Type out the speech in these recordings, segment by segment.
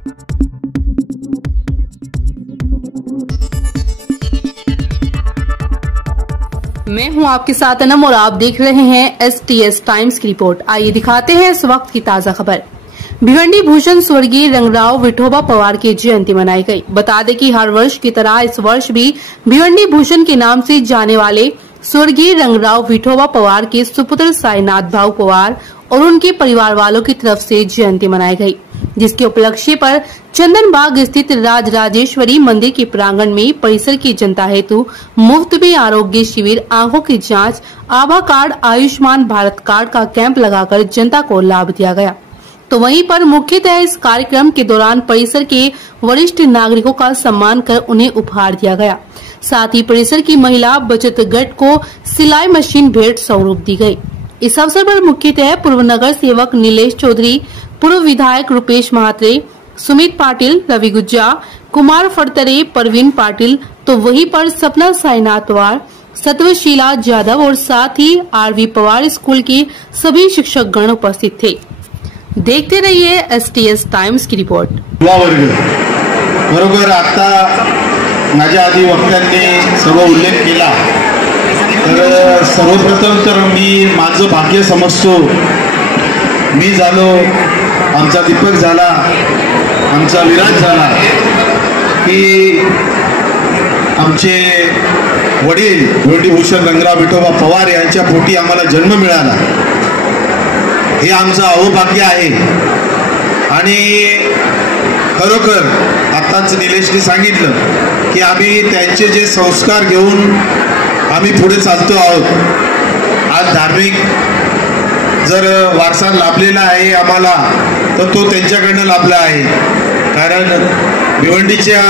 मैं हूं आपके साथ अनम और आप देख रहे हैं STS टाइम्स की रिपोर्ट। आइए दिखाते हैं इस वक्त की ताजा खबर। भिवंडी भूषण स्वर्गीय रंगराव विठोबा पवार की जयंती मनाई गई। बता दें कि हर वर्ष की तरह इस वर्ष भी भिवंडी भूषण के नाम से जाने वाले स्वर्गीय रंगराव विठोबा पवार के सुपुत्र साईनाथ भाऊ पवार और उनके परिवार वालों की तरफ से जयंती मनाई गई, जिसके उपलक्ष्य पर चंदन बाग स्थित राजराजेश्वरी मंदिर के प्रांगण में परिसर की जनता हेतु मुफ्त में आरोग्य शिविर, आंखों की जांच, आभा कार्ड, आयुष्मान भारत कार्ड का कैंप लगाकर जनता को लाभ दिया गया। तो वहीं पर मुख्यतः इस कार्यक्रम के दौरान परिसर के वरिष्ठ नागरिकों का सम्मान कर उन्हें उपहार दिया गया। साथ ही परिसर की महिला बचत गट को सिलाई मशीन भेंट स्वरूप दी गई। इस अवसर पर मुख्यतः पूर्व नगर सेवक नीलेश चौधरी, पूर्व विधायक रुपेश महात्रे, सुमित पाटिल, रवि गुज्जा, कुमार फड़तरे, परवीन पाटिल, तो वहीं पर सपना साईनाथ पवार, सत्वशीला जाधव और साथ ही RV पवार स्कूल के सभी शिक्षक गण उपस्थित थे। देखते रहिए STS टाइम्स की रिपोर्ट। बरोबर आता माझ्या आधी वक्त्यांनी सर्व उल्लेख केला, तर सर्वप्रथम तर मी माझं भाग्य समजतो। मी झालो, आमचा दीपक झाला, आमचा विराज झाला की आमचे वडील भिवंडी भूषण रंगराव विठोबा पवार यांच्या पोटी आम्हाला जन्म मिळाला, हे आमचं अहोभाग्य आहे। आणि खरोखर आताच निलेशने सांगितलं की आम्ही त्यांचे जे संस्कार घेऊन आम्ही पुढे चालतो आहोत। आज धार्मिक जर वारसा लाभलेला आहे आम्हाला, तर तो त्यांच्याकडनं लाभला आहे। कारण भिवंडीच्या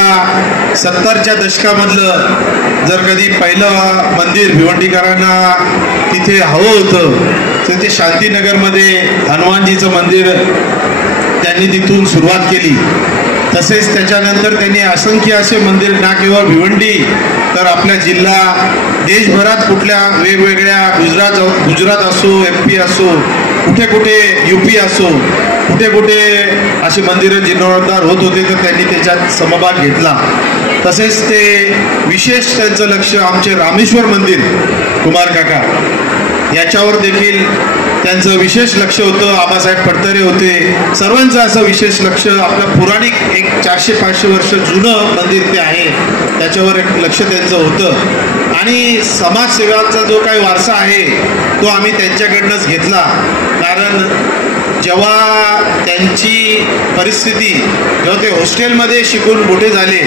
70च्या दशकामधलं जर कधी पहिलं मंदिर भिवंडीकरांना तिथे हवं होतं, तर ते शांतीनगरमध्ये हनुमानजीचं मंदिर त्यांनी तिथून सुरुवात केली। तसेच त्याच्यानंतर त्यांनी असंख्य असे मंदिर, ना केवळ भिवंडी तर आपल्या जिल्हा देशभरात कुठल्या वेगवेगळ्या गुजरात असो, MP असो, कुठे कुठे UP असो, कुठे कुठे असे मंदिरं जीर्णोद्धार होत होते, तर त्यांनी त्याच्यात समभाग घेतला। तसेच ते विशेष त्यांचं लक्ष आमचे रामेश्वर मंदिर कुमार काका याच्यावर देखील त्यांचं विशेष लक्ष होतं। आबासाहेब फडतरे होते, सर्वांचं असं विशेष लक्ष। आपलं पुराणिक एक 400-500 वर्ष जुनं मंदिर ते आहे, त्याच्यावर एक लक्ष त्यांचं होतं। आणि समाजसेवाचा जो काही वारसा आहे तो आम्ही त्यांच्याकडनंच घेतला। कारण जेव्हा त्यांची परिस्थिती, जेव्हा ते हॉस्टेलमध्ये शिकून मोठे झाले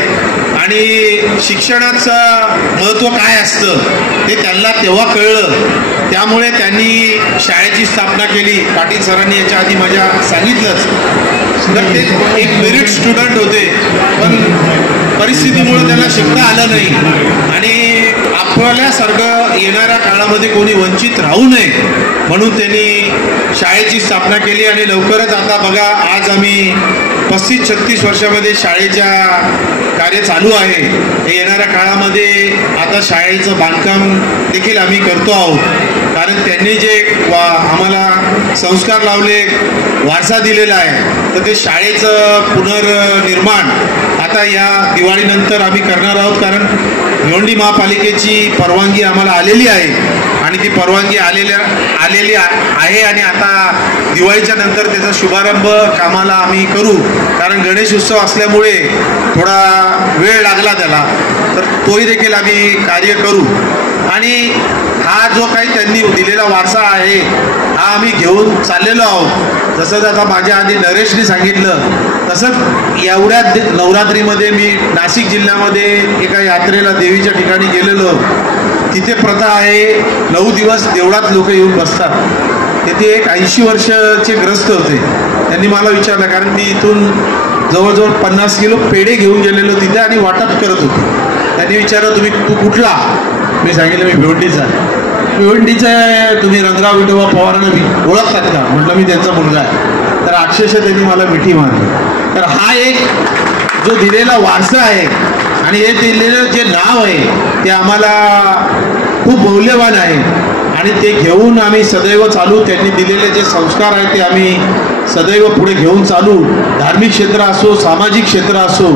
आणि शिक्षणाचं महत्त्व काय असतं ते त्यांना तेव्हा कळलं, त्यामुळे त्यांनी शाळेची स्थापना केली। पाटील सरांनी याच्या आधी माझ्या सांगितलंच, तर ते एक मेरिट स्टुडंट होते, पण परिस्थितीमुळे त्यांना शिकता आलं नाही आणि आपल्यासारखं येणाऱ्या काळामध्ये कोणी वंचित राहू नये म्हणून त्यांनी शाळेची स्थापना केली। आणि लवकरच आता बघा, आज आम्ही 35-36 वर्षामध्ये शाळेच्या कार्य चालू आहे। हे येणाऱ्या काळामध्ये आता शाळेचं बांधकाम देखील आम्ही करतो आहोत। कारण त्यांनी जे आम्हाला संस्कार लावले, वारसा दिलेला आहे, तर ते शाळेचं पुनर्निर्माण आता या दिवाळीनंतर आम्ही करणार आहोत। कारण भिवंडी महापालिकेची परवानगी आम्हाला आलेली आहे आणि ती परवानगी आलेली आहे आणि आता दिवाळीच्या नंतर त्याचा शुभारंभ कामाला आम्ही करू। कारण गणेश उत्सव असल्यामुळे थोडा वेळ लागला त्याला, तर तोही देखील आम्ही कार्य करू। आणि हा जो काही त्यांनी दिलेला वारसा आहे हा आम्ही घेऊन चाललेलो आहोत। जसं आता माझ्या आधी नरेशने सांगितलं, तसंच एवढ्या नवरात्रीमध्ये मी नाशिक जिल्ह्यामध्ये एका यात्रेला देवीच्या ठिकाणी गेलेलो। तिथे प्रथा आहे 9 दिवस देवळात लोक येऊन बसतात। तिथे एक 80 वर्षाचे ग्रस्त होते, त्यांनी मला विचारलं, कारण मी इथून जवळजवळ 50 किलो पेढे घेऊन गेलेलो तिथे आणि वाटप करत होतो। त्यांनी विचारलं, तू कुठला? मी सांगितलं, मी भिवंडीचा। भिवंडीचा तुम्ही रंगराव विठोबा पवारांना ओळखतात का? म्हटलं, मी त्यांचा मुलगा आहे। तर अक्षरशः त्यांनी मला मिठी मारली। तर हा एक जो दिलेला वारसा आहे आणि हे दिलेलं जे नाव आहे ते आम्हाला खूप मौल्यवान आहे आणि ते घेऊन आम्ही सदैव चालू। त्यांनी दिलेले जे संस्कार आहेत ते आम्ही सदैव पुढे घेऊन चालू. धार्मिक क्षेत्र असो, सामाजिक क्षेत्र असो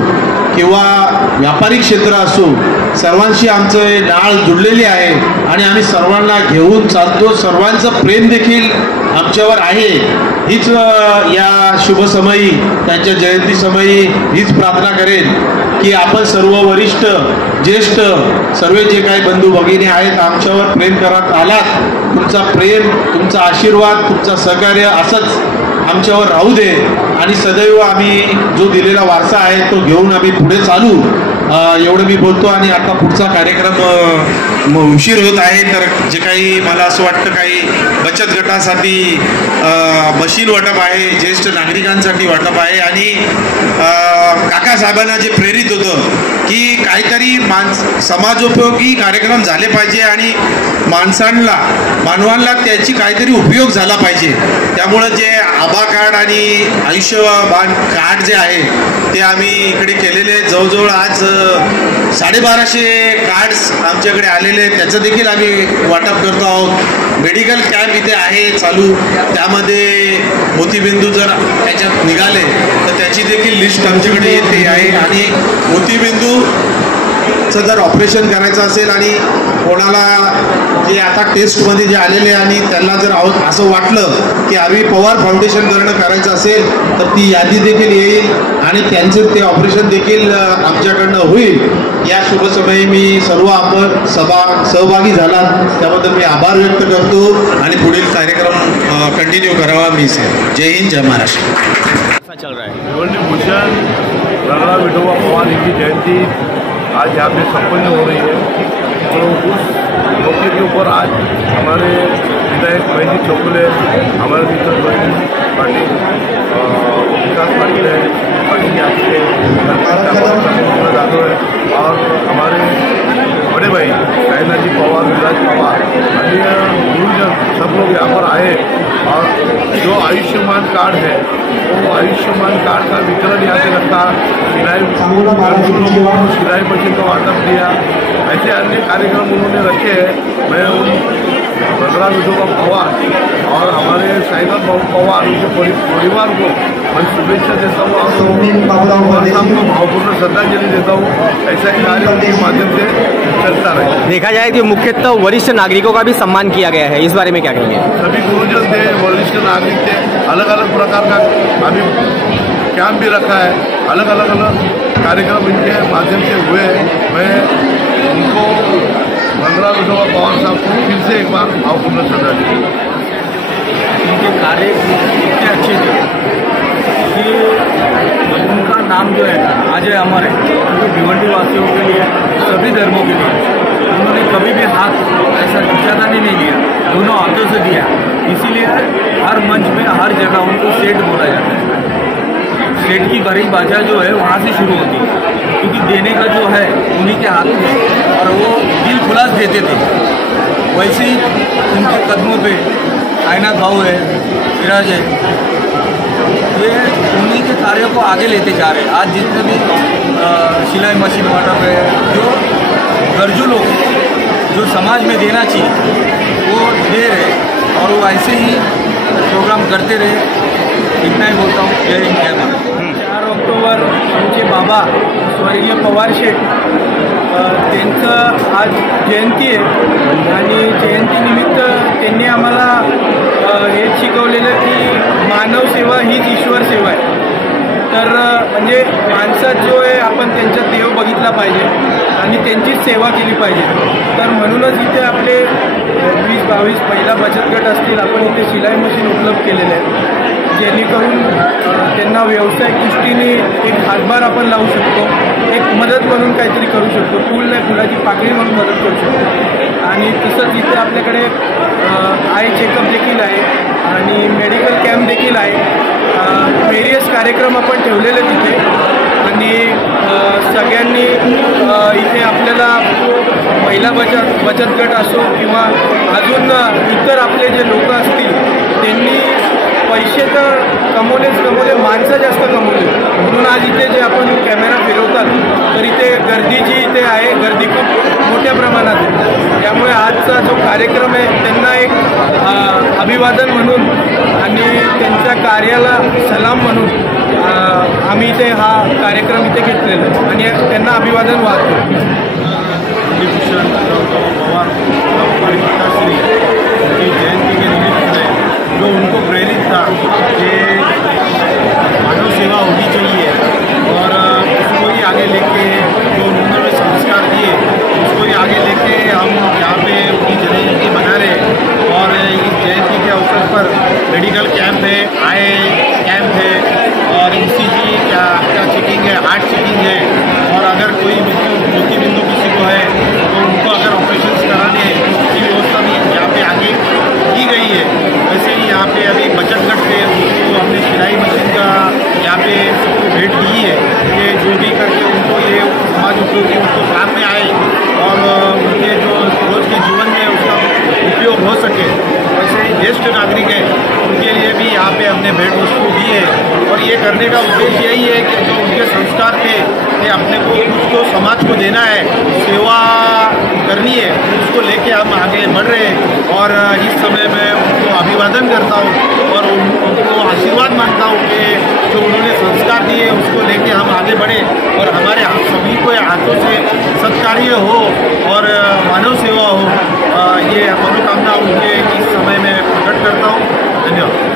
किंवा व्यापारिक क्षेत्र असो, सर्वांशी आमचं नाळ जुडलेली आहे आणि आम्ही सर्वांना घेऊन चालतो. सर्वांचं प्रेम देखील आमच्यावर आहे. हीच या शुभसमयी, त्यांच्या जयंतीसमयी हीच प्रार्थना करेन की आपण सर्व वरिष्ठ, ज्येष्ठ, सर्व जे काही बंधू भगिनी आहेत आमच्यावर प्रेम करत आलात. तुमचा प्रेम, तुमचा आशीर्वाद, तुमचं सहकार्य असंच आमच्यावर राहू दे आणि सदैव आम्ही जो दिलेला वारसा आहे तो घेऊन आम्ही पुढे चालू. एवढं मी बोलतो आणि आता पुढचा कार्यक्रम उशीर होत आहे. तर जे काही मला असं वाटतं काही बचत गटासाठी मशीन वाटप आहे, ज्येष्ठ नागरिकांसाठी वाटप आहे आणि काकासाहेबांना जे प्रेरित होतं की काहीतरी समाजोपयोगी कार्यक्रम झाले पाहिजे आणि मानवांना त्याची काहीतरी उपयोग झाला पाहिजे. त्यामुळं जे आभा कार्ड आणि आयुष्यमान कार्ड जे आहे ते आम्ही इकडे केलेले जवळजवळ आज 1250 कार्ड्स आमच्याकडे आलेले, त्याचं देखील आम्ही वाटप करतो आहोत. मेडिकल कॅम्प इथे आहे चालू, त्यामध्ये मोतीबिंदू जर त्याच्यात निघाले तर त्याची देखील लिस्ट आमच्याकडे येते आहे आणि मोतीबिंदूचं जर ऑपरेशन करायचं असेल आणि कोणाला जे आता टेस्टमध्ये जे आलेले आणि त्यांना जर असं वाटलं की आम्ही पवार फाउंडेशन करायचं असेल तर ती यादी देखील येईल आणि त्यांचं ते ऑपरेशन देखील आमच्याकडनं होईल. या शुभसमयी मी सर्व आपण सहभागी झालात त्याबद्दल मी आभार व्यक्त करतो आणि पुढील कार्यक्रम कंटिन्यू करावा. मी जय हिंद, जय महाराष्ट्र. चल रहा है भिवंडी भूषण रंगराव विठोबा पवार की जयंती आज यहाँ पे संपन्न हो रही है. तो उस मौके के ऊपर आज हमारे विधायक महेश चौगुले, हमारे मित्र पाटिल, विकास पाटिल है, पाटिल आपके जादव है और हमारे बड़े भाई साइना जी पवार, विराज पवार, अन्य गुरुजन सब लोग यहाँ पर आए और जो आयुष्मान कार्ड है वो आयुष्मान कार्ड का वितरण यहाँ से रखा, सिलाई मशीन का वाटप दिया, ऐसे अन्य कार्यक्रम उन्होंने रखे हैं. मैं उन रंगराव विठोबा पवार और हमारे साइना पवार उनके परिवार को मैं शुभेच्छा देता हूँ और हमको भावपूर्ण श्रद्धांजलि देता हूँ. ऐसा ही कार्य उनके माध्यम से चलता रहे. देखा जाए कि मुख्यतः वरिष्ठ नागरिकों का भी सम्मान किया गया है, इस बारे में क्या कहेंगे? सभी गुरुजन थे, वरिष्ठ नागरिक थे, अलग अलग प्रकार का अभी कैंप भी रखा है, अलग अलग कार्यक्रम इनके माध्यम से हुए हैं. मैं उनको रंगराव विठोबा पवार साहब को फिर से एक बार भावपूर्ण श्रद्धांजलि. उनके कार्य इतने अच्छे थे कि उनका नाम जो है आज है अमर है, क्योंकि भिवंडी वासियों के लिए, सभी धर्मों के लिए उन्होंने कभी भी हाथ ऐसा नीचादानी नहीं लिया, दोनों हाथों से दिया. इसीलिए हर मंच में हर जगह उनको सेठ बोला जाता है. सेठ की बड़ी बाजा जो है वहाँ से शुरू होती है, क्योंकि देने का जो है उन्हीं के हाथ में और वो दिल खुलास देते थे. वैसे ही उनके कदमों पे आयना भाव है, विराज है, ये उन्हीं के कार्यों को आगे लेते जा रहे हैं. आज जितने भी सिलाई मशीन वाटप है, जो गरजू लोग जो समाज में देना चाहिए वो दे रहे और वो ऐसे ही प्रोग्राम करते रहे. इतना ही बोलता हूँ. जय हिंद, जय महाराष्ट्र. 4 ऑक्टोबर आमचे बाबा स्वर्गीय पवार शेठ त्यांचं आज जयंती आहे आणि जयंतीनिमित्त त्यांनी आम्हाला हे शिकवलेलं की मानव सेवा हीच ईश्वर सेवा आहे. तर म्हणजे माणसात जो आहे आपण त्यांच्यात देव बघितला पाहिजे आणि त्यांचीच सेवा केली पाहिजे. तर म्हणूनच इथे आपले 20-22 महिला बचत गट असतील, आपण इथे शिलाई मशीन उपलब्ध केलेले आहे, जेणेकरून त्यांना व्यावसायिक दृष्टीने एक हातभार आपण लावू शकतो, एक मदत म्हणून काहीतरी करू शकतो, फूल नाही फुलाची पाकळी म्हणून मदत करू शकतो. आणि तसंच इथे आपल्याकडे आय चेकअप देखील आहे आणि मेडिकल कॅम्प देखील आहे. वेरियस कार्यक्रम आपण ठेवलेले तिथे आणि सगळ्यांनी इथे आपल्याला महिला बचत गट असो किंवा अजून इतर आपले जे लोक असतील त्यांनी पैसे तर कमवले माणसं जास्त कमवले, म्हणून आज इथे जे आपण कॅमेरा फिरवतात तर इथे गर्दी जी इथे आहे, गर्दी खूप मोठ्या प्रमाणात आहे. त्यामुळे आजचा जो कार्यक्रम आहे त्यांना एक अभिवादन म्हणून आणि त्यांच्या कार्याला सलाम म्हणून आम्ही इथे हा कार्यक्रम इथे घेतलेला आहे आणि त्यांना अभिवादन वाहतो. भूषण पवार पिताश्री की जयंती के निमित्त में जो उनको प्रेरित था कि मानव सेवा होनी चाहिए और उसको ही आगे लेके जो उन्होंने संस्कार दिए उसको ही आगे लेके हम यहाँ पे उनकी जयंती मना रहे. और इस जयंती के अवसर पर मेडिकल कैंप है, आए कैंप है और ECG क्या चेकिंग है, हार्ट चेकिंग है. और अगर कोई मोती बिंदु किसी को है तो उनको अगर ऑपरेशन कराने हैं उसकी व्यवस्था भी यहाँ पे आगे की गई है. वैसे ही यहाँ पे अभी बचत गट से उनको हमने सिलाई मशीन का यहाँ पे भेंट दी है कि जो भी करके उनको ये समाज उपयोगी उनको काम में आए और उनके जो रोज के जीवन में उसका उपयोग हो सके. वैसे ही ज्येष्ठ नागरिक हैं उनके लिए भी यहाँ पे हमने भेंट वस्तु दी है. और ये करने का उद्देश्य यही है कि जो उनके संस्कार थे कि अपने को कुछ तो समाज को देना है, सेवा करनी है, उसको लेके हम आगे बढ़ रहे हैं. और इस समय मैं उनको अभिवादन करता हूँ और उनको आशीर्वाद मांगता हूँ कि जो उन्होंने संस्कार दिए उसको लेके हम आगे बढ़े और हमारे सभी को हाथों से सत्कार्य हो और मानव सेवा हो. ये मनोकामना उनके इस समय में प्रकट करता हूँ. धन्यवाद.